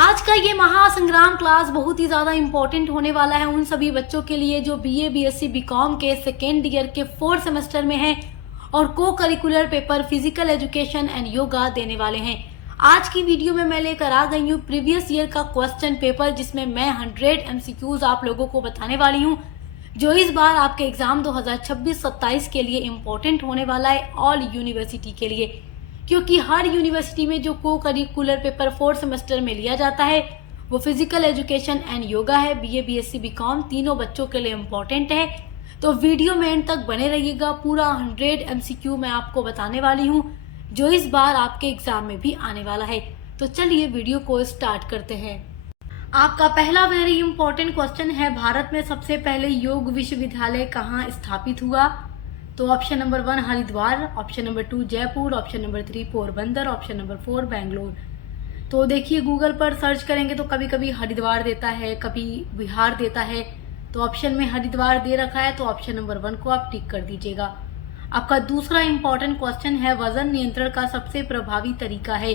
आज का ये महासंग्राम क्लास बहुत ही ज़्यादा इम्पोर्टेंट होने वाला है उन सभी बच्चों के लिए जो बीए, बीएससी, बीकॉम के सेकेंड ईयर के 4th सेमेस्टर में हैं और को curricular paper physical education and yoga देने वाले हैं। आज की वीडियो में मैं लेकर आ गई हूँ प्रीवियस ईयर का क्वेश्चन पेपर, जिसमें मैं 100 MCQs आप लोगों को बताने वाली हूँ, जो इस बार आपके एग्जाम 2026-27 के लिए इम्पोर्टेंट होने वाला है ऑल यूनिवर्सिटी के लिए, क्योंकि हर यूनिवर्सिटी में जो को करिकुलर पेपर 4th सेमेस्टर में लिया जाता है वो फिजिकल एजुकेशन एंड योगा है। बीए, बीएससी, बीकॉम तीनों बच्चों के लिए इम्पोर्टेंट है, तो वीडियो में एंड तक बने रहिएगा। पूरा 100 MCQ मैं आपको बताने वाली हूँ जो इस बार आपके एग्जाम में भी आने वाला है। तो चलिए वीडियो को स्टार्ट करते हैं। आपका पहला वेरी इंपॉर्टेंट क्वेश्चन है, भारत में सबसे पहले योग विश्वविद्यालय कहाँ स्थापित हुआ? तो option number 1 Haridwar, option number 2 Jaipur, option number 3 Porbandar, option number 4 Bangalore. तो देखिए गूगल पर सर्च करेंगे तो कभी कभी हरिद्वार देता है, कभी बिहार देता है, तो ऑप्शन में हरिद्वार दे रखा है, तो ऑप्शन नंबर 1 को आप टिक कर दीजिएगा। आपका दूसरा इंपॉर्टेंट क्वेश्चन है, वजन नियंत्रण का सबसे प्रभावी तरीका है।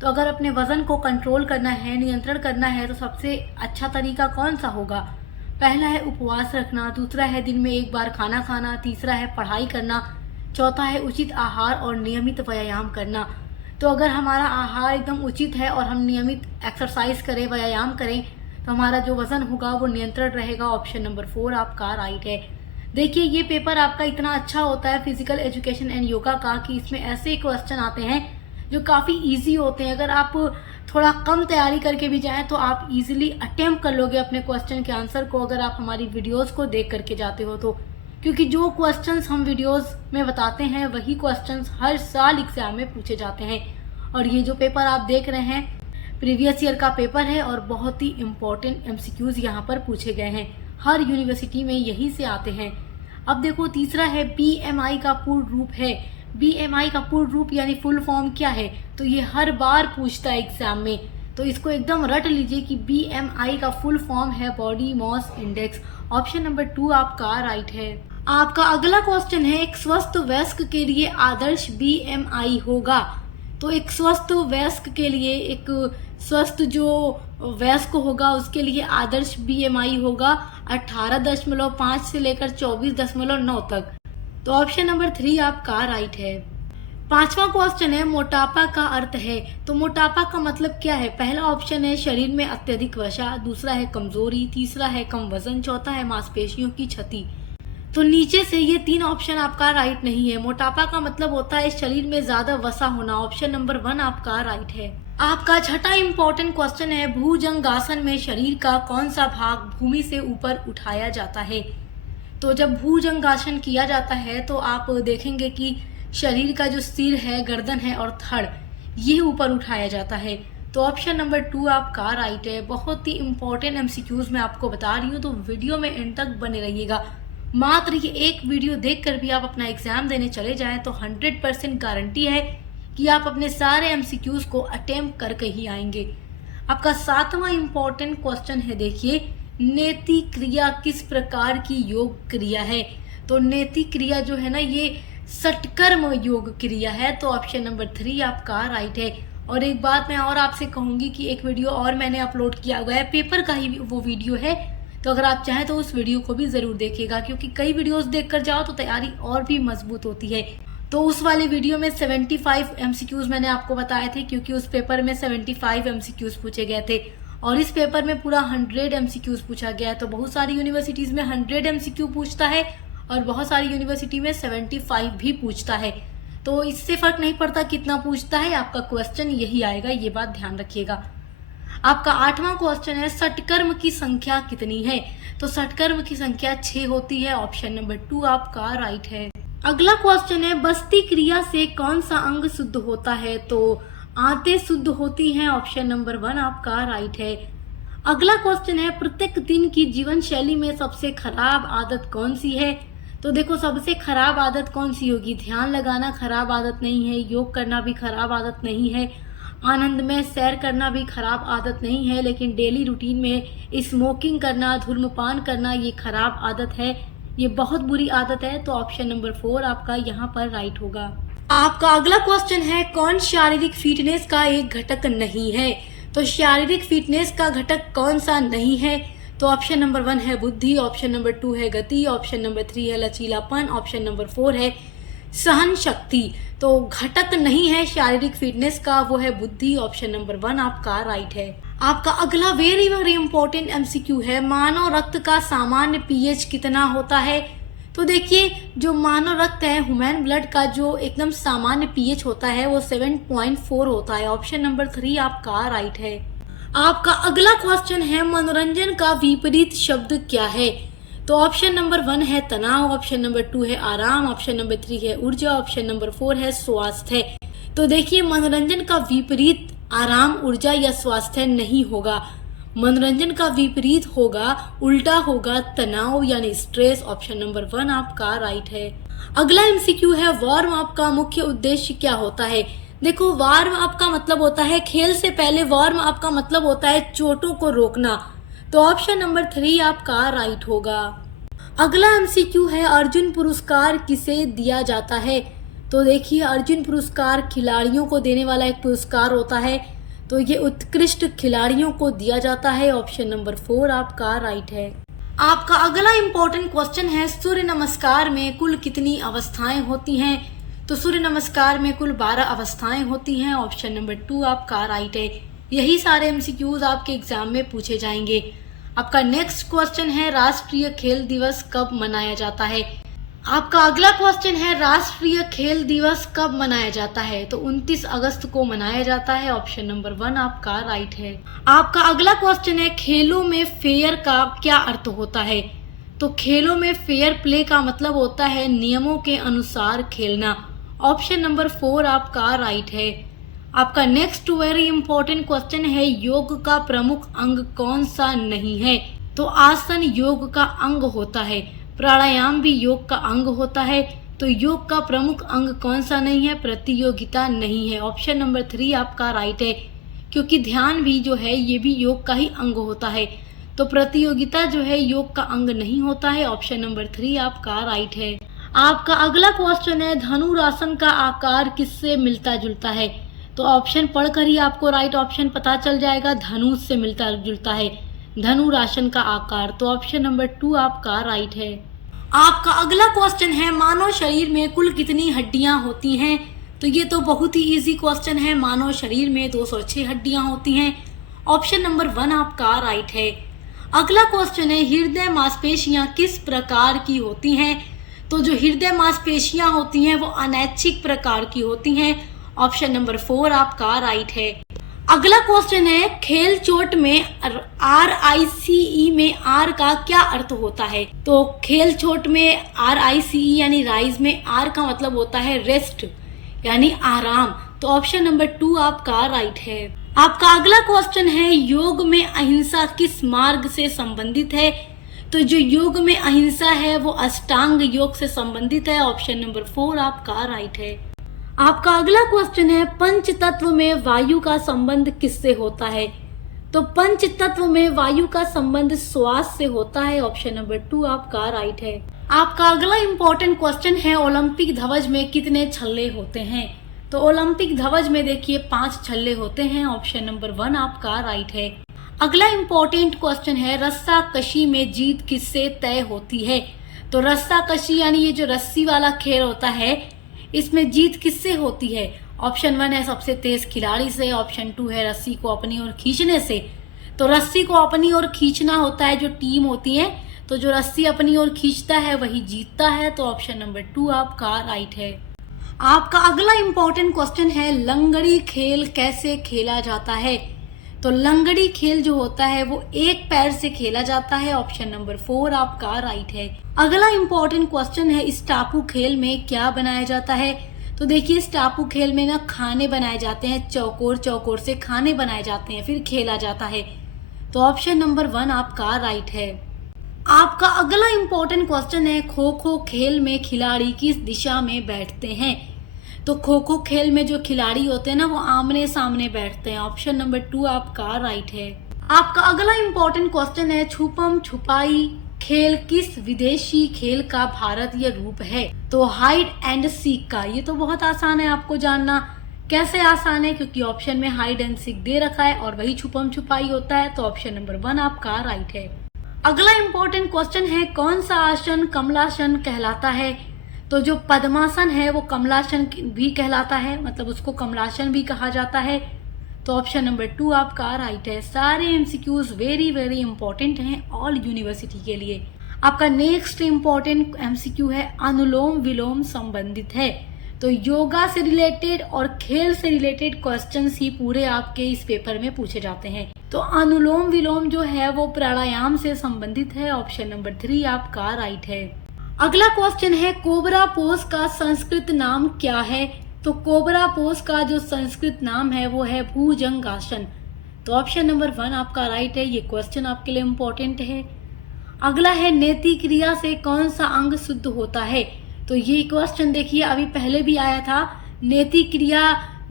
तो अगर अपने वजन को कंट्रोल करना है, नियंत्रण करना है, तो सबसे अच्छा तरीका कौन सा होगा? पहला है उपवास रखना, दूसरा है दिन में एक बार खाना खाना, तीसरा है पढ़ाई करना, चौथा है उचित आहार और नियमित व्यायाम करना। तो अगर हमारा आहार एकदम उचित है और हम नियमित एक्सरसाइज करें, व्यायाम करें, तो हमारा जो वजन होगा वो नियंत्रण रहेगा। ऑप्शन नंबर 4 आपका राइट है। देखिए ये पेपर आपका इतना अच्छा होता है फिजिकल एजुकेशन एंड योगा का कि इसमें ऐसे क्वेश्चन आते हैं जो काफ़ी इजी होते हैं। अगर आप थोड़ा कम तैयारी करके भी जाएं तो आप इजीली अटेम्प्ट कर लोगे अपने क्वेश्चन के आंसर को, अगर आप हमारी वीडियोस को देख करके जाते हो तो, क्योंकि जो क्वेश्चंस हम वीडियोस में बताते हैं वही क्वेश्चंस हर साल एग्जाम में पूछे जाते हैं। और ये जो पेपर आप देख रहे हैं प्रीवियस ईयर का पेपर है और बहुत ही इम्पोर्टेंट MCQs यहाँ पर पूछे गए हैं, हर यूनिवर्सिटी में यही से आते हैं। अब देखो तीसरा है BMI का पूर्ण रूप है। BMI का पूर्ण रूप यानी फुल फॉर्म क्या है? तो ये हर बार पूछता है एग्जाम में, तो इसको एकदम रट लीजिए कि BMI का फुल फॉर्म है body mass index. Option number 2 आपका राइट है। आपका अगला क्वेश्चन है, एक स्वस्थ वयस्क के लिए आदर्श BMI होगा। तो एक स्वस्थ वयस्क के लिए, एक स्वस्थ जो वयस्क होगा उसके लिए आदर्श BMI होगा 18.5 से लेकर 24.9 तक। तो ऑप्शन नंबर 3 आपका राइट है। पांचवा क्वेश्चन है, मोटापा का अर्थ है। तो मोटापा का मतलब क्या है? पहला ऑप्शन है शरीर में अत्यधिक वसा, दूसरा है कमजोरी, तीसरा है कम वजन, चौथा है मांसपेशियों की क्षति। तो नीचे से ये 3 ऑप्शन आपका राइट नहीं है। मोटापा का मतलब होता है शरीर में ज्यादा वसा होना। ऑप्शन नंबर 1 आपका राइट है। आपका छठा इंपॉर्टेंट क्वेश्चन है, भुजंगासन में शरीर का कौन सा भाग भूमि से ऊपर उठाया जाता है? तो जब भुजंगासन किया जाता है तो आप देखेंगे कि शरीर का जो सिर है, गर्दन है और धड़, ये ऊपर उठाया जाता है। तो ऑप्शन नंबर 2 आपका राइट है। बहुत ही इंपॉर्टेंट MCQs मैं आपको बता रही हूँ, तो वीडियो में एंड तक बने रहिएगा। मात्र ये एक वीडियो देखकर भी आप अपना एग्जाम देने चले जाएं तो 100% गारंटी है कि आप अपने सारे MCQs को अटेम्प्ट करके ही आएंगे। आपका 7वां इंपॉर्टेंट क्वेश्चन है, देखिए नेति क्रिया किस प्रकार की योग क्रिया है? तो नेति क्रिया जो है ना, ये षटकर्म योग क्रिया है। तो ऑप्शन नंबर 3 आपका राइट है। और एक बात मैं और आपसे कहूंगी कि एक वीडियो और मैंने अपलोड किया हुआ है, पेपर का ही वो वीडियो है, तो अगर आप चाहें तो उस वीडियो को भी जरूर देखिएगा, क्योंकि कई वीडियोस देखकर जाओ तो तैयारी और भी मजबूत होती है। तो उस वाले वीडियो में 75 MCQs मैंने आपको बताए थे, क्योंकि उस पेपर में 75 MCQs पूछे गए थे और इस पेपर में पूरा 100 MCQs पूछा गया है। तो बहुत सारी यूनिवर्सिटीज में 100 MCQ पूछता है और बहुत सारी यूनिवर्सिटी में 75 भी पूछता है। तो इससे फर्क नहीं पड़ता कितना पूछता है, आपका क्वेश्चन यही आएगा, ये बात ध्यान रखिएगा। आपका 8वां क्वेश्चन है, षटकर्म की संख्या कितनी है? तो षटकर्म की संख्या 6 होती है। ऑप्शन नंबर 2 आपका राइट है। अगला क्वेश्चन है, बस्ती क्रिया से कौन सा अंग शुद्ध होता है? तो आंतें शुद्ध होती हैं। ऑप्शन नंबर 1 आपका राइट है। अगला क्वेश्चन है, प्रत्येक दिन की जीवन शैली में सबसे खराब आदत कौन सी है? तो देखो सबसे खराब आदत कौन सी होगी? ध्यान लगाना खराब आदत नहीं है, योग करना भी खराब आदत नहीं है, आनंद में सैर करना भी खराब आदत नहीं है, लेकिन डेली रूटीन में स्मोकिंग करना, धूम्रपान करना, ये खराब आदत है, ये बहुत बुरी आदत है। तो ऑप्शन नंबर 4 आपका यहाँ पर राइट होगा। आपका अगला क्वेश्चन है, कौन शारीरिक फिटनेस का एक घटक नहीं है? तो शारीरिक फिटनेस का घटक कौन सा नहीं है? तो ऑप्शन नंबर 1 है बुद्धि, ऑप्शन नंबर 2 है गति, ऑप्शन नंबर 3 है लचीलापन, ऑप्शन नंबर 4 है सहन शक्ति। तो घटक नहीं है शारीरिक फिटनेस का, वो है बुद्धि। ऑप्शन नंबर 1 आपका राइट है। आपका अगला वेरी वेरी इंपॉर्टेंट एमसीक्यू है, मानव रक्त का सामान्य पीएच कितना होता है? तो देखिए, जो मानव रक्त है, ह्यूमन ब्लड का जो एकदम सामान्य पीएच होता है वो 7.4 होता है। ऑप्शन नंबर 3 आपका राइट है। आपका अगला क्वेश्चन है, मनोरंजन का विपरीत शब्द क्या है? तो ऑप्शन नंबर 1 है तनाव, ऑप्शन नंबर 2 है आराम, ऑप्शन नंबर 3 है ऊर्जा, ऑप्शन नंबर 4 है स्वास्थ्य। तो देखिए, मनोरंजन का विपरीत आराम, ऊर्जा या स्वास्थ्य नहीं होगा। मनोरंजन का विपरीत होगा, उल्टा होगा तनाव यानी स्ट्रेस। ऑप्शन नंबर 1 आपका राइट है। अगला एमसीक्यू है, वार्म अप का मुख्य उद्देश्य क्या होता है? देखो, वार्म अप का मतलब होता है खेल से पहले, वार्म अप का मतलब होता है चोटों को रोकना। तो ऑप्शन नंबर 3 आपका राइट होगा। अगला एमसीक्यू है, अर्जुन पुरस्कार किसे दिया जाता है? तो देखिए, अर्जुन पुरस्कार खिलाड़ियों को देने वाला एक पुरस्कार होता है, तो ये उत्कृष्ट खिलाड़ियों को दिया जाता है। ऑप्शन नंबर 4 आपका राइट है। आपका अगला इंपॉर्टेंट क्वेश्चन है, सूर्य नमस्कार में कुल कितनी अवस्थाएं होती हैं? तो सूर्य नमस्कार में कुल 12 अवस्थाएं होती हैं। ऑप्शन नंबर 2 आपका राइट है। यही सारे एमसीक्यूज आपके एग्जाम में पूछे जाएंगे। आपका नेक्स्ट क्वेश्चन है, राष्ट्रीय खेल दिवस कब मनाया जाता है? आपका अगला क्वेश्चन है, राष्ट्रीय खेल दिवस कब मनाया जाता है? तो 29 अगस्त को मनाया जाता है। ऑप्शन नंबर 1 आपका राइट है। आपका अगला क्वेश्चन है, खेलों में फेयर का क्या अर्थ होता है? तो खेलों में फेयर प्ले का मतलब होता है नियमों के अनुसार खेलना। ऑप्शन नंबर 4 आपका राइट है। आपका नेक्स्ट वेरी इंपॉर्टेंट क्वेश्चन है, योग का प्रमुख अंग कौन सा नहीं है? तो आसन योग का अंग होता है, प्राणायाम भी योग का अंग होता है। तो योग का प्रमुख अंग कौन सा नहीं है? प्रतियोगिता नहीं है। ऑप्शन नंबर 3 आपका राइट है, क्योंकि ध्यान भी जो है ये भी योग का ही अंग होता है। तो प्रतियोगिता जो है योग का अंग नहीं होता है। ऑप्शन नंबर 3 आपका राइट है। आपका अगला क्वेश्चन है, धनुरासन का आकार किससे मिलता जुलता है? तो ऑप्शन पढ़कर ही आपको राइट ऑप्शन पता चल जाएगा। धनुष से मिलता जुलता है धनुरासन का आकार। तो ऑप्शन नंबर 2 आपका राइट है। आपका अगला क्वेश्चन है, मानव शरीर में कुल कितनी हड्डियां होती हैं? तो ये तो बहुत ही इजी क्वेश्चन है। मानव शरीर में 206 हड्डियां होती हैं। ऑप्शन नंबर 1 आपका राइट है। अगला क्वेश्चन है, हृदय मांसपेशियां किस प्रकार की होती हैं? तो जो हृदय मांसपेशियां होती हैं वो अनैच्छिक प्रकार की होती हैं। ऑप्शन नंबर 4 आपका राइट है। अगला क्वेश्चन है, खेल चोट में RICE में R का क्या अर्थ होता है? तो खेल चोट में RICE यानी राइज में R का मतलब होता है रेस्ट यानी आराम। तो ऑप्शन नंबर 2 आपका राइट है। आपका अगला क्वेश्चन है, योग में अहिंसा किस मार्ग से संबंधित है? तो जो योग में अहिंसा है वो अष्टांग योग से संबंधित है। ऑप्शन नंबर 4 आपका राइट है। आपका अगला क्वेश्चन है, पंच तत्व में वायु का संबंध किससे होता है? तो पंच तत्व में वायु का संबंध श्वास से होता है। ऑप्शन नंबर 2 आपका राइट है। आपका अगला इंपॉर्टेंट क्वेश्चन है, ओलंपिक ध्वज में कितने छल्ले होते हैं? तो ओलंपिक ध्वज में देखिए 5 छल्ले होते हैं। ऑप्शन नंबर 1 आपका राइट है। अगला इंपॉर्टेंट क्वेश्चन है, रस्सा कशी में जीत किससे तय होती है? तो रस्सा कशी यानी ये जो रस्सी वाला खेल होता है, इसमें जीत किससे होती है? ऑप्शन 1 है सबसे तेज खिलाड़ी से, ऑप्शन 2 है रस्सी को अपनी ओर खींचने से। तो रस्सी को अपनी ओर खींचना होता है जो टीम होती है, तो जो रस्सी अपनी ओर खींचता है वही जीतता है। तो ऑप्शन नंबर 2 आपका राइट है। आपका अगला इंपॉर्टेंट क्वेश्चन है, लंगड़ी खेल कैसे खेला जाता है? तो लंगड़ी खेल जो होता है वो एक पैर से खेला जाता है। ऑप्शन नंबर 4 आपका राइट है। अगला इंपॉर्टेंट क्वेश्चन है, इस टापू खेल में क्या बनाया जाता है? तो देखिए, इस टापू खेल में ना खाने बनाए जाते हैं, चौकोर चौकोर से खाने बनाए जाते हैं, फिर खेला जाता है। तो ऑप्शन नंबर 1 आपका राइट है। आपका अगला इंपॉर्टेंट क्वेश्चन है, खो खो खेल में खिलाड़ी किस दिशा में बैठते हैं? तो खो खो खेल में जो खिलाड़ी होते हैं ना वो आमने सामने बैठते हैं। ऑप्शन नंबर 2 आपका राइट है। आपका अगला इंपॉर्टेंट क्वेश्चन है, छुपम छुपाई खेल किस विदेशी खेल का भारतीय रूप है? तो हाइड एंड सीक का। ये तो बहुत आसान है आपको जानना। कैसे आसान है, क्योंकि ऑप्शन में हाइड एंड सीक दे रखा है और वही छुपम छुपाई होता है, तो ऑप्शन नंबर 1 आपका राइट है। अगला इंपॉर्टेंट क्वेश्चन है, कौन सा आसन कमलासन कहलाता है? तो जो पद्मासन है वो कमलासन भी कहलाता है, मतलब उसको कमलासन भी कहा जाता है, तो ऑप्शन नंबर 2 आपका राइट है। सारे एमसीक्यूज वेरी वेरी इंपॉर्टेंट हैं ऑल यूनिवर्सिटी के लिए। आपका नेक्स्ट इंपॉर्टेंट एमसीक्यू है, अनुलोम विलोम संबंधित है। तो योगा से रिलेटेड और खेल से रिलेटेड क्वेश्चंस ही पूरे आपके इस पेपर में पूछे जाते हैं। तो अनुलोम विलोम जो है वो प्राणायाम से संबंधित है, ऑप्शन नंबर 3 आपका राइट है। अगला क्वेश्चन है, कोबरा पोज का संस्कृत नाम क्या है? तो कोबरा पोज का जो संस्कृत नाम है वो है भुजंगासन, तो ऑप्शन नंबर 1 आपका राइट है। ये क्वेश्चन आपके लिए इम्पोर्टेंट है। अगला है, नेति क्रिया से कौन सा अंग शुद्ध होता है? तो ये क्वेश्चन देखिए अभी पहले भी आया था। नेति क्रिया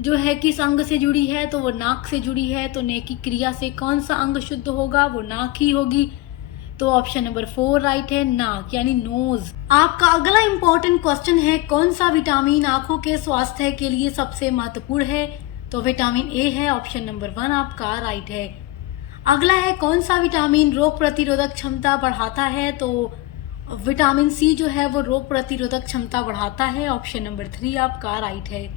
जो है किस अंग से जुड़ी है? तो वो नाक से जुड़ी है। तो नेति क्रिया से कौन सा अंग शुद्ध होगा? वो नाक ही होगी, तो ऑप्शन नंबर 4 राइट है, नाक यानी नोज। आपका अगला इंपॉर्टेंट क्वेश्चन है, कौन सा विटामिन आंखों के स्वास्थ्य के लिए सबसे महत्वपूर्ण है? तो विटामिन ए है, ऑप्शन नंबर 1 आपका राइट है। अगला है, कौन सा विटामिन रोग प्रतिरोधक क्षमता बढ़ाता है? तो विटामिन सी जो है वो रोग प्रतिरोधक क्षमता बढ़ाता है, ऑप्शन नंबर 3 आपका राइट है।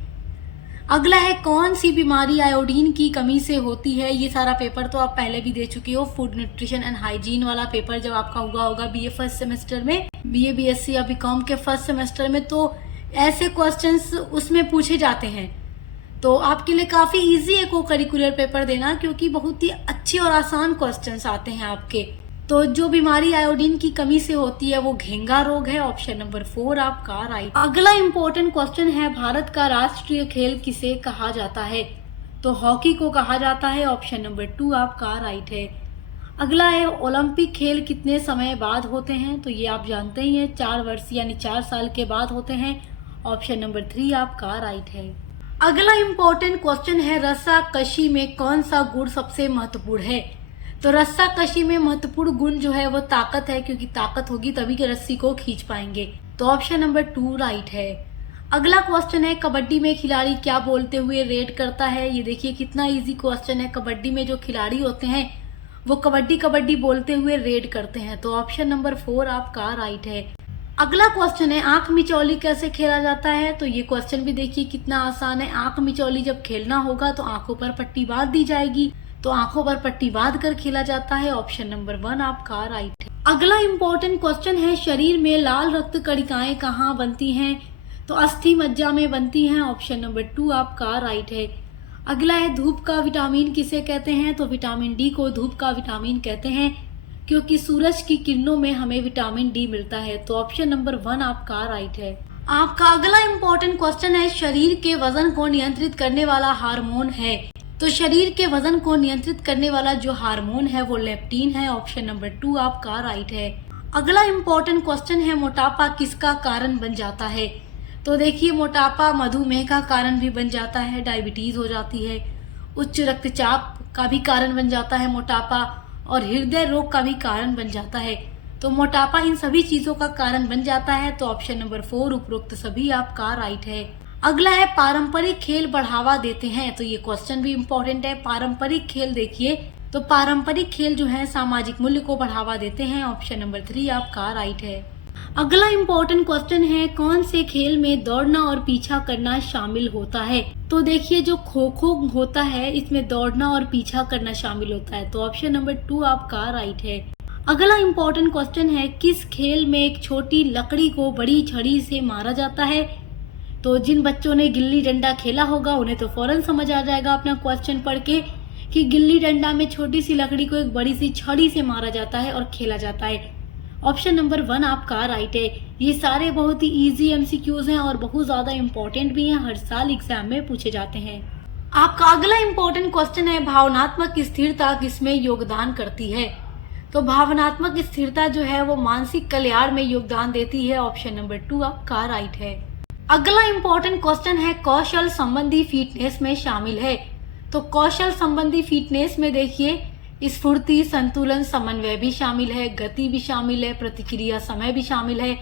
अगला है, कौन सी बीमारी आयोडीन की कमी से होती है? ये सारा पेपर तो आप पहले भी दे चुके हो, फूड न्यूट्रिशन एंड हाइजीन वाला पेपर जब आपका हुआ होगा बीए फर्स्ट सेमेस्टर में, बीए बीएससी या बीकॉम के फर्स्ट सेमेस्टर में, तो ऐसे क्वेश्चंस उसमें पूछे जाते हैं। तो आपके लिए काफी इजी है को करिकुलर पेपर देना, क्योंकि बहुत ही अच्छे और आसान क्वेश्चंस आते हैं आपके। तो जो बीमारी आयोडीन की कमी से होती है वो घेंगा रोग है, ऑप्शन नंबर 4 आपका राइट। अगला इंपॉर्टेंट क्वेश्चन है, भारत का राष्ट्रीय खेल किसे कहा जाता है? तो हॉकी को कहा जाता है, ऑप्शन नंबर 2 आपका राइट है। अगला है, ओलंपिक खेल कितने समय बाद होते हैं? तो ये आप जानते ही हैं, 4 वर्ष यानी 4 साल के बाद होते हैं, ऑप्शन नंबर 3 आपका राइट है। अगला इंपॉर्टेंट क्वेश्चन है, रस्साकशी में कौन सा गुण सबसे महत्वपूर्ण है? तो रस्साकशी में महत्वपूर्ण गुण जो है वो ताकत है, क्योंकि ताकत होगी तभी के रस्सी को खींच पाएंगे, तो ऑप्शन नंबर 2 राइट है। अगला क्वेश्चन है, कबड्डी में खिलाड़ी क्या बोलते हुए रेड करता है? ये देखिए कितना इजी क्वेश्चन है। कबड्डी में जो खिलाड़ी होते हैं वो कबड्डी कबड्डी बोलते हुए रेड करते हैं, तो ऑप्शन नंबर 4 आपका राइट है। अगला क्वेश्चन है, आंख मिचौली कैसे खेला जाता है? तो ये क्वेश्चन भी देखिए कितना आसान है। आंख मिचौली जब खेलना होगा तो आंखों पर पट्टी बांध दी जाएगी, तो आंखों पर पट्टी बांध कर खेला जाता है, ऑप्शन नंबर 1 आपका राइट है। अगला इंपॉर्टेंट क्वेश्चन है, शरीर में लाल रक्त कणिकाएं कहाँ बनती हैं? तो अस्थि मज्जा में बनती हैं, ऑप्शन नंबर 2 आपका राइट है। अगला है, धूप का विटामिन किसे कहते हैं? तो विटामिन डी को धूप का विटामिन कहते हैं, क्योंकि सूरज की किरणों में हमें विटामिन डी मिलता है, तो ऑप्शन नंबर 1 आपका राइट है। आपका अगला इंपॉर्टेंट क्वेश्चन है, शरीर के वजन को नियंत्रित करने वाला हार्मोन है? तो शरीर के वजन को नियंत्रित करने वाला जो हार्मोन है वो लेप्टिन है, ऑप्शन नंबर 2 आपका राइट है। अगला इंपॉर्टेंट क्वेश्चन है, मोटापा किसका कारण बन जाता है? तो देखिए मोटापा मधुमेह का कारण भी बन जाता है, डायबिटीज हो जाती है, उच्च रक्तचाप का भी कारण बन जाता है मोटापा, और हृदय रोग का भी कारण बन जाता है। तो मोटापा इन सभी चीजों का कारण बन जाता है, तो ऑप्शन नंबर 4 उपरोक्त सभी आपका राइट है। अगला है, पारंपरिक खेल बढ़ावा देते हैं? तो ये क्वेश्चन भी इम्पोर्टेंट है। पारंपरिक खेल देखिए, तो पारंपरिक खेल जो है सामाजिक मूल्य को बढ़ावा देते हैं, ऑप्शन नंबर 3 आपका राइट है। अगला इम्पोर्टेंट क्वेश्चन है, कौन से खेल में दौड़ना और पीछा करना शामिल होता है? तो देखिए जो खो खो होता है इसमें दौड़ना और पीछा करना शामिल होता है, तो ऑप्शन नंबर 2 आपका राइट है। अगला इम्पोर्टेंट क्वेश्चन है, किस खेल में एक छोटी लकड़ी को बड़ी छड़ी से मारा जाता है? तो जिन बच्चों ने गिल्ली डंडा खेला होगा उन्हें तो फौरन समझ आ जाएगा अपना क्वेश्चन पढ़ के कि गिल्ली डंडा में छोटी सी लकड़ी को एक बड़ी सी छड़ी से मारा जाता है और खेला जाता है, ऑप्शन नंबर 1 आपका राइट है। ये सारे बहुत ही इजी एमसीक्यूज हैं और बहुत ज्यादा इंपॉर्टेंट भी हैं, हर साल एग्जाम में पूछे जाते हैं। आपका अगला इम्पोर्टेंट क्वेश्चन है, भावनात्मक स्थिरता किसमें योगदान करती है? तो भावनात्मक स्थिरता जो है वो मानसिक कल्याण में योगदान देती है, ऑप्शन नंबर 2 आपका राइट है। अगला इम्पोर्टेंट क्वेश्चन है, कौशल संबंधी फिटनेस में शामिल है? तो कौशल संबंधी फिटनेस में देखिए स्फूर्ति, संतुलन, समन्वय भी शामिल है, गति भी शामिल है, प्रतिक्रिया समय भी शामिल है।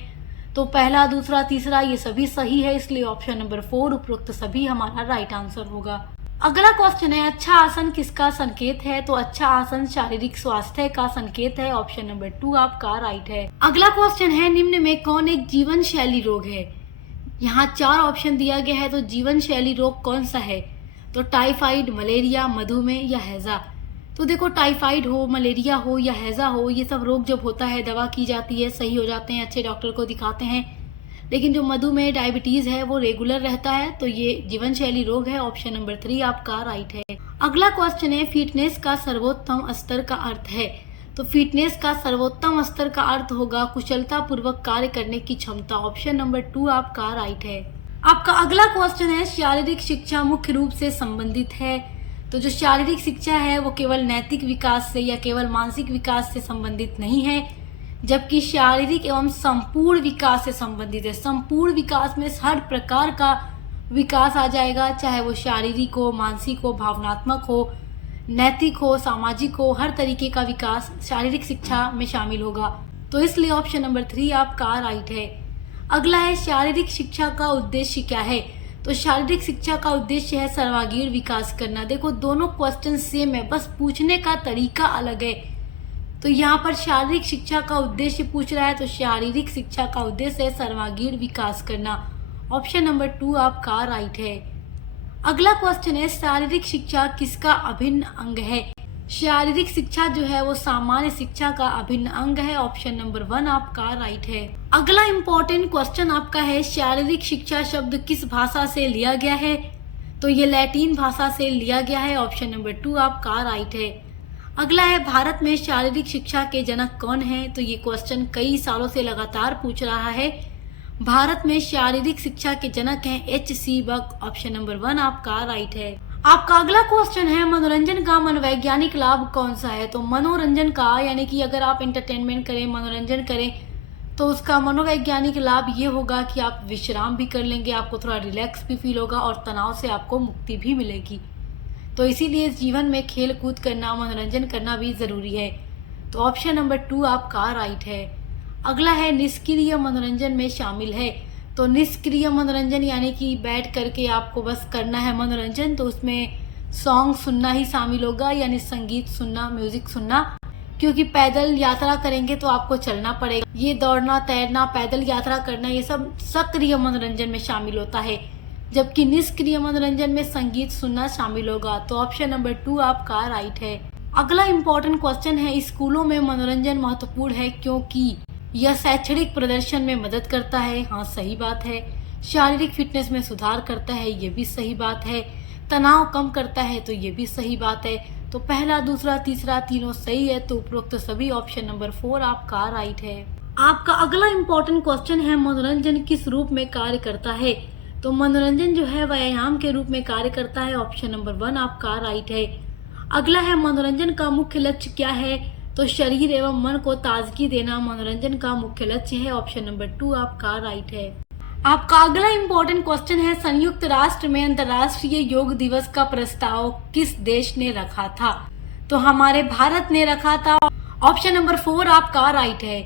तो पहला, दूसरा, तीसरा ये सभी सही है, इसलिए ऑप्शन नंबर 4 उपरोक्त सभी हमारा राइट आंसर होगा। अगला क्वेश्चन है, अच्छा आसन किसका संकेत है? तो अच्छा आसन शारीरिक स्वास्थ्य का संकेत है, ऑप्शन नंबर 2 आपका राइट है। अगला क्वेश्चन है, निम्न में कौन एक जीवन शैली रोग है? यहाँ 4 ऑप्शन दिया गया है, तो जीवन शैली रोग कौन सा है? तो टाइफाइड, मलेरिया, मधुमेह या हैजा। तो देखो, टाइफाइड हो, मलेरिया हो या हैजा हो, ये सब रोग जब होता है दवा की जाती है, सही हो जाते हैं, अच्छे डॉक्टर को दिखाते हैं। लेकिन जो मधुमेह, डायबिटीज है वो रेगुलर रहता है, तो ये जीवन शैली रोग है, ऑप्शन नंबर 3 आपका राइट है। अगला क्वेश्चन है, फिटनेस का सर्वोत्तम स्तर का अर्थ है? तो फिटनेस का सर्वोत्तम स्तर का अर्थ होगा कुशलता पूर्वक कार्य करने की क्षमता, ऑप्शन नंबर 2 आपका राइट है। आपका अगला क्वेश्चन है, शारीरिक शिक्षा मुख्य रूप से संबंधित है? तो जो शारीरिक शिक्षा है वो केवल नैतिक विकास से या केवल मानसिक विकास से संबंधित नहीं है, जबकि शारीरिक एवं संपूर्ण विकास से संबंधित है। संपूर्ण विकास में हर प्रकार का विकास आ जाएगा, चाहे वो शारीरिक हो, मानसिक हो, भावनात्मक हो, नैतिक हो, सामाजिक हो, हर तरीके का विकास शारीरिक शिक्षा में शामिल होगा। तो इसलिए ऑप्शन नंबर 3 आपका राइट है। अगला है, शारीरिक शिक्षा का उद्देश्य क्या है? तो शारीरिक शिक्षा का उद्देश्य है सर्वांगीण विकास करना। देखो, दोनों क्वेश्चन सेम है, बस पूछने का तरीका अलग है। तो यहाँ पर शारीरिक शिक्षा का उद्देश्य पूछ रहा है, तो शारीरिक शिक्षा का उद्देश्य है सर्वांगीण विकास करना, ऑप्शन नंबर 2 आपका राइट है। अगला क्वेश्चन है, शारीरिक शिक्षा किसका अभिन्न अंग है? शारीरिक शिक्षा जो है वो सामान्य शिक्षा का अभिन्न अंग है, ऑप्शन नंबर 1 आपका राइट है। अगला इम्पोर्टेंट क्वेश्चन आपका है, शारीरिक शिक्षा शब्द किस भाषा से लिया गया है? तो ये लैटिन भाषा से लिया गया है, ऑप्शन नंबर 2 आपका राइट है। अगला है, भारत में शारीरिक शिक्षा के जनक कौन है? तो ये क्वेश्चन कई सालों से लगातार पूछ रहा है। भारत में शारीरिक शिक्षा के जनक हैं H.C. बक, ऑप्शन नंबर 1 आपका राइट है। आपका अगला क्वेश्चन है, मनोरंजन का मनोवैज्ञानिक लाभ कौन सा है? तो मनोरंजन का, यानी कि अगर आप एंटरटेनमेंट करें, मनोरंजन करें, तो उसका मनोवैज्ञानिक लाभ ये होगा कि आप विश्राम भी कर लेंगे, आपको थोड़ा रिलैक्स भी फील होगा और तनाव से आपको मुक्ति भी मिलेगी। तो इसीलिए जीवन में खेल कूद करना, मनोरंजन करना भी ज़रूरी है। तो ऑप्शन नंबर 2 आपका राइट है। अगला है, निष्क्रिय मनोरंजन में शामिल है? तो निष्क्रिय मनोरंजन यानी कि बैठ करके आपको बस करना है मनोरंजन, तो उसमें सॉन्ग सुनना ही शामिल होगा, यानी संगीत सुनना, म्यूजिक सुनना, क्योंकि पैदल यात्रा करेंगे तो आपको चलना पड़ेगा। ये दौड़ना, तैरना, पैदल यात्रा करना, ये सब सक्रिय मनोरंजन में शामिल होता है, जबकि निष्क्रिय मनोरंजन में संगीत सुनना शामिल होगा। तो ऑप्शन नंबर 2 आपका राइट है। अगला इम्पोर्टेंट क्वेश्चन है, स्कूलों में मनोरंजन महत्वपूर्ण है क्योंकि यह शैक्षणिक प्रदर्शन में मदद करता है, हाँ सही बात है। शारीरिक फिटनेस में सुधार करता है, ये भी सही बात है। तनाव कम करता है, तो ये भी सही बात है। तो पहला, दूसरा, तीसरा तीनों सही है, तो उपरोक्त सभी ऑप्शन नंबर 4 आपका राइट है। आपका अगला इम्पोर्टेंट क्वेश्चन है, मनोरंजन किस रूप में कार्य करता है? तो मनोरंजन जो है व्यायाम के रूप में कार्य करता है, ऑप्शन नंबर 1 आपका राइट है। अगला है, मनोरंजन का मुख्य लक्ष्य क्या है? तो शरीर एवं मन को ताजगी देना मनोरंजन का मुख्य लक्ष्य है, ऑप्शन नंबर 2 आपका राइट है। आपका अगला इम्पोर्टेंट क्वेश्चन है, संयुक्त राष्ट्र में अंतर्राष्ट्रीय योग दिवस का प्रस्ताव किस देश ने रखा था? तो हमारे भारत ने रखा था, ऑप्शन नंबर 4 आपका राइट है।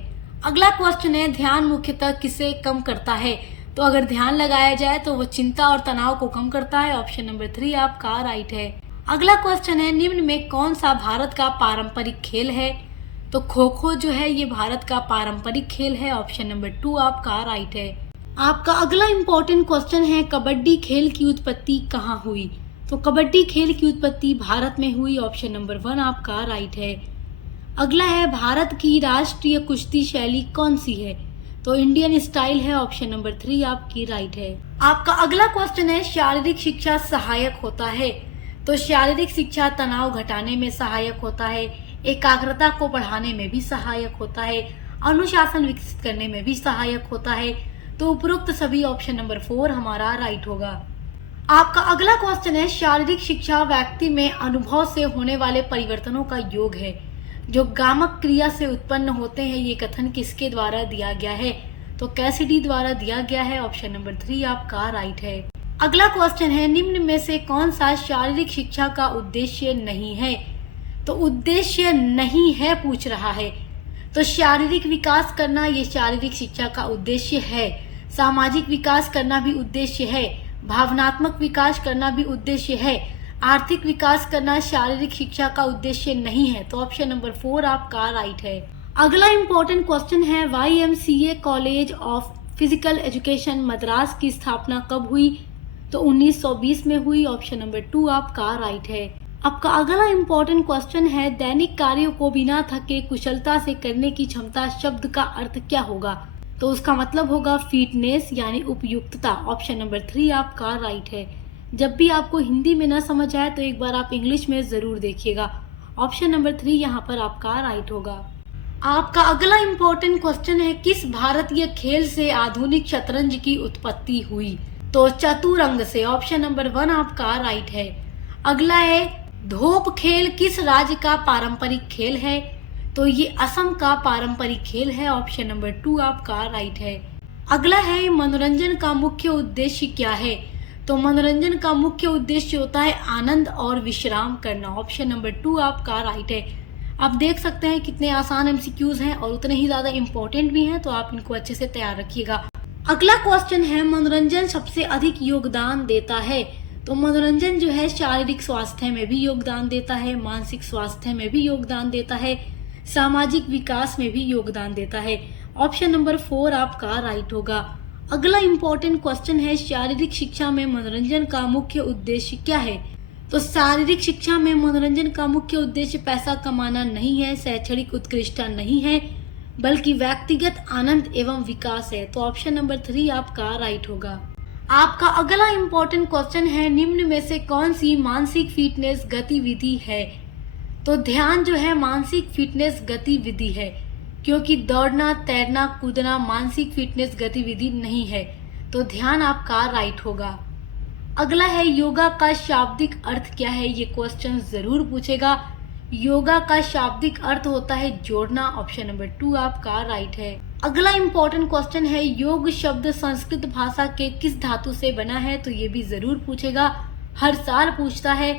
अगला क्वेश्चन है, ध्यान मुख्यतः किसे कम करता है? तो अगर ध्यान लगाया जाए तो वो चिंता और तनाव को कम करता है, ऑप्शन नंबर 3 आपका राइट है। अगला क्वेश्चन है, निम्न में कौन सा भारत का पारंपरिक खेल है? तो खो खो जो है ये भारत का पारंपरिक खेल है, ऑप्शन नंबर 2 आपका राइट है। आपका अगला इम्पोर्टेंट क्वेश्चन है, कबड्डी खेल की उत्पत्ति कहाँ हुई? तो कबड्डी खेल की उत्पत्ति भारत में हुई, ऑप्शन नंबर 1 आपका राइट है। अगला है, भारत की राष्ट्रीय कुश्ती शैली कौन सी है? तो इंडियन स्टाइल है, ऑप्शन नंबर 3 आपकी राइट है। आपका अगला क्वेश्चन है, शारीरिक शिक्षा सहायक होता है? तो शारीरिक शिक्षा तनाव घटाने में सहायक होता है, एकाग्रता को बढ़ाने में भी सहायक होता है, अनुशासन विकसित करने में भी सहायक होता है। तो उपरोक्त सभी ऑप्शन नंबर 4 हमारा राइट होगा। आपका अगला क्वेश्चन है, शारीरिक शिक्षा व्यक्ति में अनुभव से होने वाले परिवर्तनों का योग है जो गामक क्रिया से उत्पन्न होते हैं, ये कथन किसके द्वारा दिया गया है? तो कैसिडी द्वारा दिया गया है, ऑप्शन नंबर 3 आपका राइट है। अगला क्वेश्चन है, निम्न में से कौन सा शारीरिक शिक्षा का उद्देश्य नहीं है? तो उद्देश्य नहीं है पूछ रहा है, तो शारीरिक विकास करना ये शारीरिक शिक्षा का उद्देश्य है, सामाजिक विकास करना भी उद्देश्य है, भावनात्मक विकास करना भी उद्देश्य है, आर्थिक विकास करना शारीरिक शिक्षा का उद्देश्य नहीं है। तो ऑप्शन नंबर 4 आपका राइट है। अगला इम्पोर्टेंट क्वेश्चन है YMCA college of physical education Madras की स्थापना कब हुई? तो 1920 में हुई। ऑप्शन नंबर 2 आपका राइट है। आपका अगला इम्पोर्टेंट क्वेश्चन है दैनिक कार्यों को बिना थके कुशलता से करने की क्षमता शब्द का अर्थ क्या होगा? तो उसका मतलब होगा फिटनेस यानी उपयुक्तता। ऑप्शन नंबर 3 आपका राइट है। जब भी आपको हिंदी में न समझ आए तो एक बार आप इंग्लिश में जरूर देखिएगा। ऑप्शन नंबर 3 यहाँ पर आपका राइट होगा। आपका अगला इम्पोर्टेंट क्वेश्चन है किस भारतीय खेल से आधुनिक शतरंज की उत्पत्ति हुई? तो चतुरंग से। ऑप्शन नंबर 1 आपका राइट है। अगला है धोप खेल किस राज्य का पारंपरिक खेल है? तो ये असम का पारंपरिक खेल है। ऑप्शन नंबर 2 आपका राइट है। अगला है मनोरंजन का मुख्य उद्देश्य क्या है? तो मनोरंजन का मुख्य उद्देश्य होता है आनंद और विश्राम करना। ऑप्शन नंबर 2 आपका राइट है। आप देख सकते हैं कितने आसान MCQs हैं और उतने ही ज्यादा इम्पोर्टेंट भी हैं, तो आप इनको अच्छे से तैयार रखिएगा। अगला क्वेश्चन है मनोरंजन सबसे अधिक योगदान देता है? तो मनोरंजन जो है शारीरिक स्वास्थ्य में भी योगदान देता है, मानसिक स्वास्थ्य में भी योगदान देता है, सामाजिक विकास में भी योगदान देता है। ऑप्शन नंबर 4 आपका राइट होगा। अगला इम्पोर्टेंट क्वेश्चन है शारीरिक शिक्षा में मनोरंजन का मुख्य उद्देश्य क्या है? तो शारीरिक शिक्षा में मनोरंजन का मुख्य उद्देश्य पैसा कमाना नहीं है, शैक्षणिक उत्कृष्टता नहीं है, बल्कि व्यक्तिगत आनंद एवं विकास है। तो ऑप्शन नंबर 3 आपका राइट होगा। आपका अगला इम्पोर्टेंट क्वेश्चन है निम्न में से कौन सी मानसिक फिटनेस गतिविधि है? तो ध्यान जो है मानसिक फिटनेस गतिविधि है, क्योंकि दौड़ना, तैरना, कूदना मानसिक फिटनेस गतिविधि नहीं है। तो ध्यान आपका राइट होगा। अगला है योगा का शाब्दिक अर्थ क्या है? ये क्वेश्चन जरूर पूछेगा। योगा का शाब्दिक अर्थ होता है जोड़ना। ऑप्शन नंबर 2 आपका राइट है। अगला इम्पोर्टेंट क्वेश्चन है योग शब्द संस्कृत भाषा के किस धातु से बना है? तो ये भी जरूर पूछेगा, हर साल पूछता है।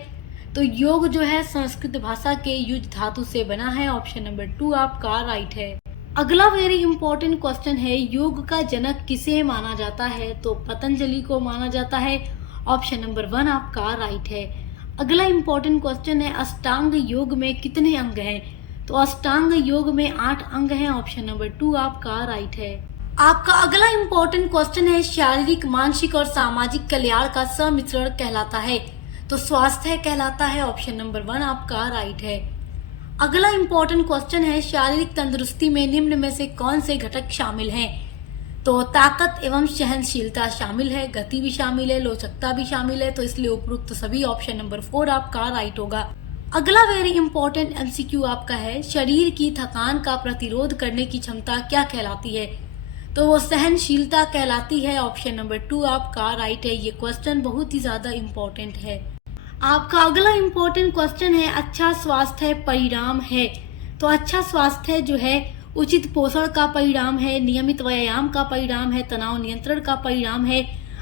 तो योग जो है संस्कृत भाषा के युज धातु से बना है। ऑप्शन नंबर 2 आपका राइट है। अगला वेरी इंपॉर्टेंट क्वेश्चन है योग का जनक किसे माना जाता है? तो पतंजलि को माना जाता है। ऑप्शन नंबर 1 आपका राइट है। अगला इम्पोर्टेंट क्वेश्चन है अष्टांग योग में कितने अंग हैं? तो अष्टांग योग में 8 अंग हैं। ऑप्शन नंबर 2 आपका राइट है। आपका अगला इम्पोर्टेंट क्वेश्चन है शारीरिक, मानसिक और सामाजिक कल्याण का सम्मिश्रण कहलाता है? तो स्वास्थ्य कहलाता है। ऑप्शन नंबर 1 आपका राइट है। अगला इम्पोर्टेंट क्वेश्चन है शारीरिक तंदुरुस्ती में निम्न में से कौन से घटक शामिल हैं? तो ताकत एवं सहनशीलता शामिल है, गति भी शामिल है, लचकता भी शामिल है। तो इसलिए उपरोक्त सभी ऑप्शन नंबर 4 आपका राइट होगा। अगला वेरी इंपॉर्टेंट MCQ आपका है शरीर की थकान का प्रतिरोध करने की क्षमता क्या कहलाती है? तो वो सहनशीलता कहलाती है। ऑप्शन नंबर 2 आपका राइट है। ये क्वेश्चन बहुत ही ज्यादा इम्पोर्टेंट है। आपका अगला इम्पोर्टेंट क्वेश्चन है अच्छा स्वास्थ्य परिणाम है? तो अच्छा स्वास्थ्य जो है उचित पोषण का परिणाम है, नियमित व्यायाम का परिणाम है, तनाव नियंत्रण का परिणाम है।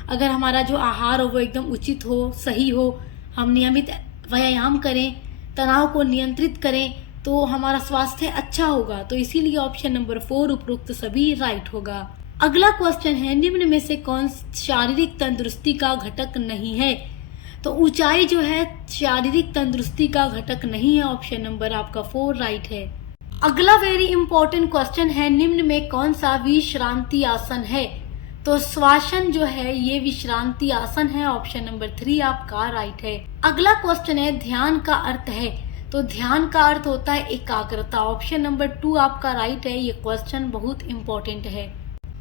अगर हमारा जो आहार हो वो एकदम उचित हो, सही हो, हम नियमित व्यायाम करें, तनाव को नियंत्रित करें, तो हमारा स्वास्थ्य अच्छा होगा। तो इसीलिए ऑप्शन नंबर 4 उपरोक्त सभी राइट होगा। अगला क्वेश्चन है निम्न में से कौन शारीरिक तंदुरुस्ती का घटक नहीं है? तो ऊंचाई जो है शारीरिक तंदुरुस्ती का घटक नहीं है। ऑप्शन नंबर आपका 4 राइट है। अगला वेरी इंपॉर्टेंट क्वेश्चन है निम्न में कौन सा विश्रांति आसन है? तो श्वासन जो है ये विश्रांति आसन है। ऑप्शन नंबर 3 आपका राइट है। अगला क्वेश्चन है ध्यान का अर्थ है? तो ध्यान का अर्थ होता है एकाग्रता। ऑप्शन नंबर 2 आपका राइट है। ये क्वेश्चन बहुत इंपॉर्टेंट है।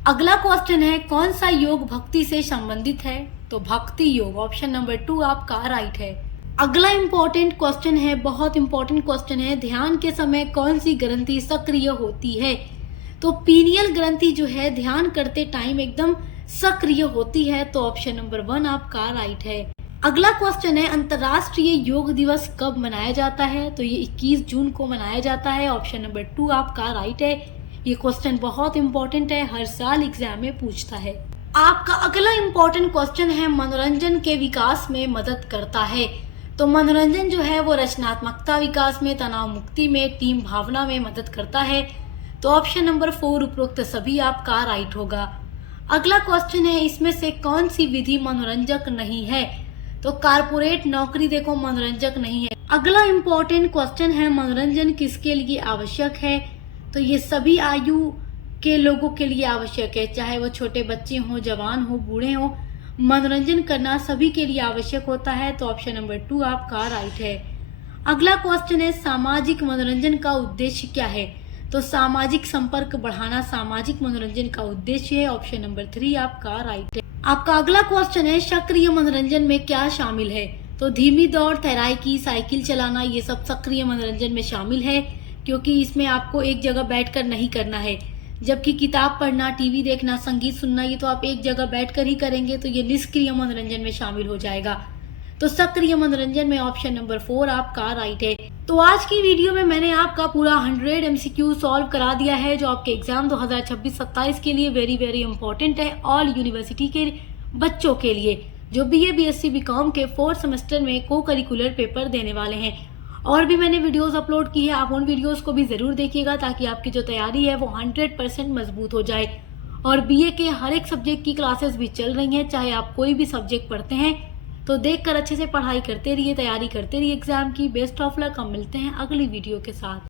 अगला क्वेश्चन है कौन सा योग भक्ति से संबंधित है? तो भक्ति योग। ऑप्शन नंबर 2 आपका राइट है। अगला इम्पोर्टेंट क्वेश्चन है, बहुत इंपॉर्टेंट क्वेश्चन है, ध्यान के समय कौन सी ग्रंथि सक्रिय होती है? तो पीनियल ग्रंथि जो है ध्यान करते टाइम एकदम सक्रिय होती है। तो ऑप्शन नंबर 1 आपका राइट है। अगला क्वेश्चन है अंतर्राष्ट्रीय योग दिवस कब मनाया जाता है? तो ये 21 जून को मनाया जाता है। ऑप्शन नंबर 2 आपका राइट है। ये क्वेश्चन बहुत इंपॉर्टेंट है, हर साल एग्जाम में पूछता है। आपका अगला इम्पोर्टेंट क्वेश्चन है मनोरंजन के विकास में मदद करता है? तो मनोरंजन जो है वो रचनात्मकता विकास में, तनाव मुक्ति में, टीम भावना में मदद करता है। तो ऑप्शन नंबर 4 उपरोक्त सभी आपका राइट होगा। अगला क्वेश्चन है, इसमें से कौन सी विधि मनोरंजक नहीं है? तो कारपोरेट नौकरी देखो मनोरंजक नहीं है। अगला इम्पोर्टेंट क्वेश्चन है, मनोरंजन किसके लिए आवश्यक है? तो ये सभी आयु के लोगों के लिए आवश्यक है, चाहे वो छोटे बच्चे हों, जवान हो, बूढ़े हों, मनोरंजन करना सभी के लिए आवश्यक होता है। तो ऑप्शन नंबर 2 आपका राइट है। अगला क्वेश्चन है, सामाजिक मनोरंजन का उद्देश्य क्या है? तो सामाजिक संपर्क बढ़ाना सामाजिक मनोरंजन का उद्देश्य है। ऑप्शन नंबर 3 आपका राइट है। आपका अगला क्वेश्चन है, सक्रिय मनोरंजन में क्या शामिल है? तो धीमी दौड़, तैराकी, साइकिल चलाना, ये सब सक्रिय मनोरंजन में शामिल है, क्योंकि इसमें आपको एक जगह बैठकर नहीं करना है। जबकि किताब पढ़ना, टीवी देखना, संगीत सुनना, ये तो आप एक जगह बैठकर ही करेंगे, तो ये निष्क्रिय मनोरंजन में शामिल हो जाएगा। तो सक्रिय मनोरंजन में ऑप्शन नंबर 4 आपका राइट है। तो आज की वीडियो में मैंने आपका पूरा 100 MCQ सॉल्व करा दिया है, जो आपके एग्जाम 2026-27 के लिए वेरी वेरी इंपॉर्टेंट है। ऑल यूनिवर्सिटी के बच्चों के लिए जो BA BSc BCom के 4th सेमेस्टर में को करिकुलर पेपर देने वाले हैं। और भी मैंने वीडियोस अपलोड की है, आप उन वीडियोस को भी ज़रूर देखिएगा, ताकि आपकी जो तैयारी है वो 100% मजबूत हो जाए। और BA के हर एक सब्जेक्ट की क्लासेस भी चल रही हैं, चाहे आप कोई भी सब्जेक्ट पढ़ते हैं, तो देखकर अच्छे से पढ़ाई करते रहिए, तैयारी करते रहिए एग्जाम की। Best of luck. हम मिलते हैं अगली वीडियो के साथ।